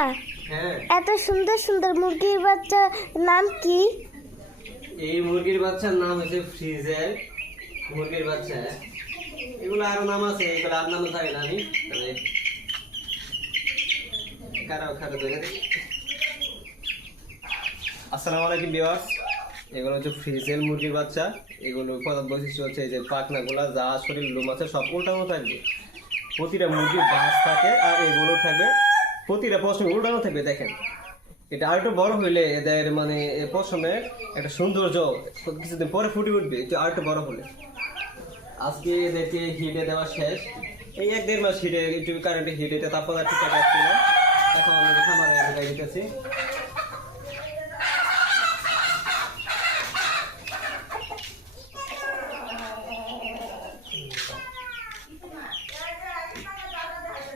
হ্যাঁ, এত সুন্দর সুন্দর মুরগির বাচ্চা নাম কি? এই মুরগির বাচ্চার নাম হচ্ছে ফ্রিজেল মুরগির বাচ্চা। এগুলো আরো নাম আছে, এগুলো আর নাম থাকে না। আমি তাহলে কারাও খারাপ দেখে দেখি। আসসালামু আলাইকুম ভিউয়ার্স, এগুলো হচ্ছে ফ্রিজেল মুরগির বাচ্চা। এগুলো প্রধান বৈশিষ্ট্য হচ্ছে এই যে পাখনাগুলা, যা শরীর লোম আছে সব উল্টানো থাকবে। প্রতিটা মুরগির বাস থাকে আর এগুলো থাকবে প্রতিটা পশম উল্টানো থাকবে। দেখেন, এটা আরেকটু বড় হইলে এদের মানে পশমের একটা সৌন্দর্য কিছুদিন পরে ফুটে উঠবে, একটু আরেকটু বড় হলে। আজকে এদেরকে হিটে দেওয়া শেষ, এই 1-1.5 মাস হিটে, একটু কারেন্টে হিট, এটা তাপমাত্রা ঠিকঠাক আসছিল। এখন আমাদের খামারে ঢুকাই দিতেছি।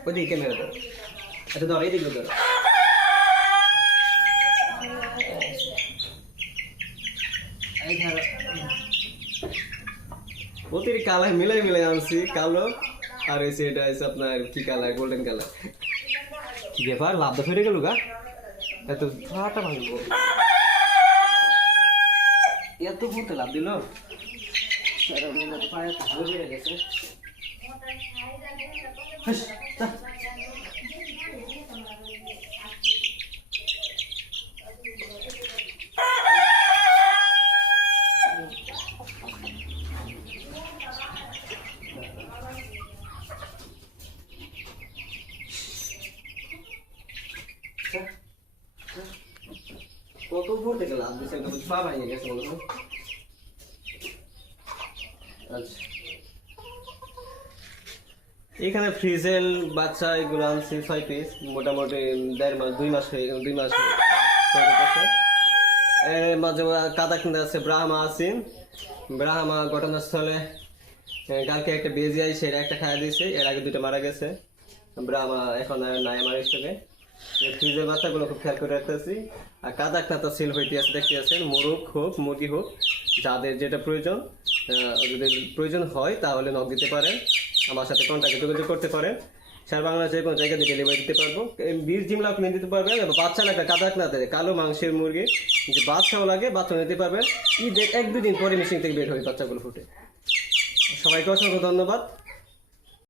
ওইদিকে ক্যামেরা ধরো, আচ্ছা ধরো, এইদিকে ধরো। প্রতিটি কালার মিলাই মিলাই আনছি, কালো আর এসে এটা হচ্ছে আপনার কি কালার, গোল্ডেন কালার। কি ব্যাপার, লাভ ফেটে গেল গা, এত ফাটা ভাঙবো, এত বলতে লাভ দিল। পায়ে তাহলে বেড়ে গেছে। কত উপর থেকে লাভ দিচ্ছে, পা ভাঙে গেছে মনে হয়। আচ্ছা, এখানে ফ্রিজেল বাচ্চা এগুলো আনছি 6 পিস, মোটামুটি 1.5 মাস 2 মাস হয়ে গেল, 2 মাস এর মাঝে কাদা কিনতে আছে ব্রাহ্মা আছে। ব্রাহ্মা ঘটনাস্থলে কালকে একটা বেজি আই, সেটা একটা খাওয়া দিয়েছে, এর আগে 2টা মারা গেছে। ব্রাহ্মা এখন আর নাই আমার স্টকে। ফ্রিজের বাচ্চাগুলো খুব খেয়াল করে রাখতেছি। আর কাদা তো সিল হইতে আছে, দেখতে আছেন। মোরগ হোক মুরগি হোক, যাদের যেটা প্রয়োজন, যদি প্রয়োজন হয় তাহলে নক দিতে পারেন, আমার সাথে কন্ট্যাক্টে যোগাযোগ করতে পারেন। সারা বাংলাদেশের কোনো জায়গায় ডেলিভারি দিতে পারবো। বীর জিমলাও কিনে দিতে পারবেন, বাচ্চা লাগবে কাদাকনাথে কালো মাংসের মুরগি, যে বাচ্চাও লাগে বাচ্চা নিতে পারবেন। ঈদের 1-2 দিন পরে মেশিন থেকে বের হয় বাচ্চাগুলো ফুটে। সবাইকে অসংখ্য ধন্যবাদ।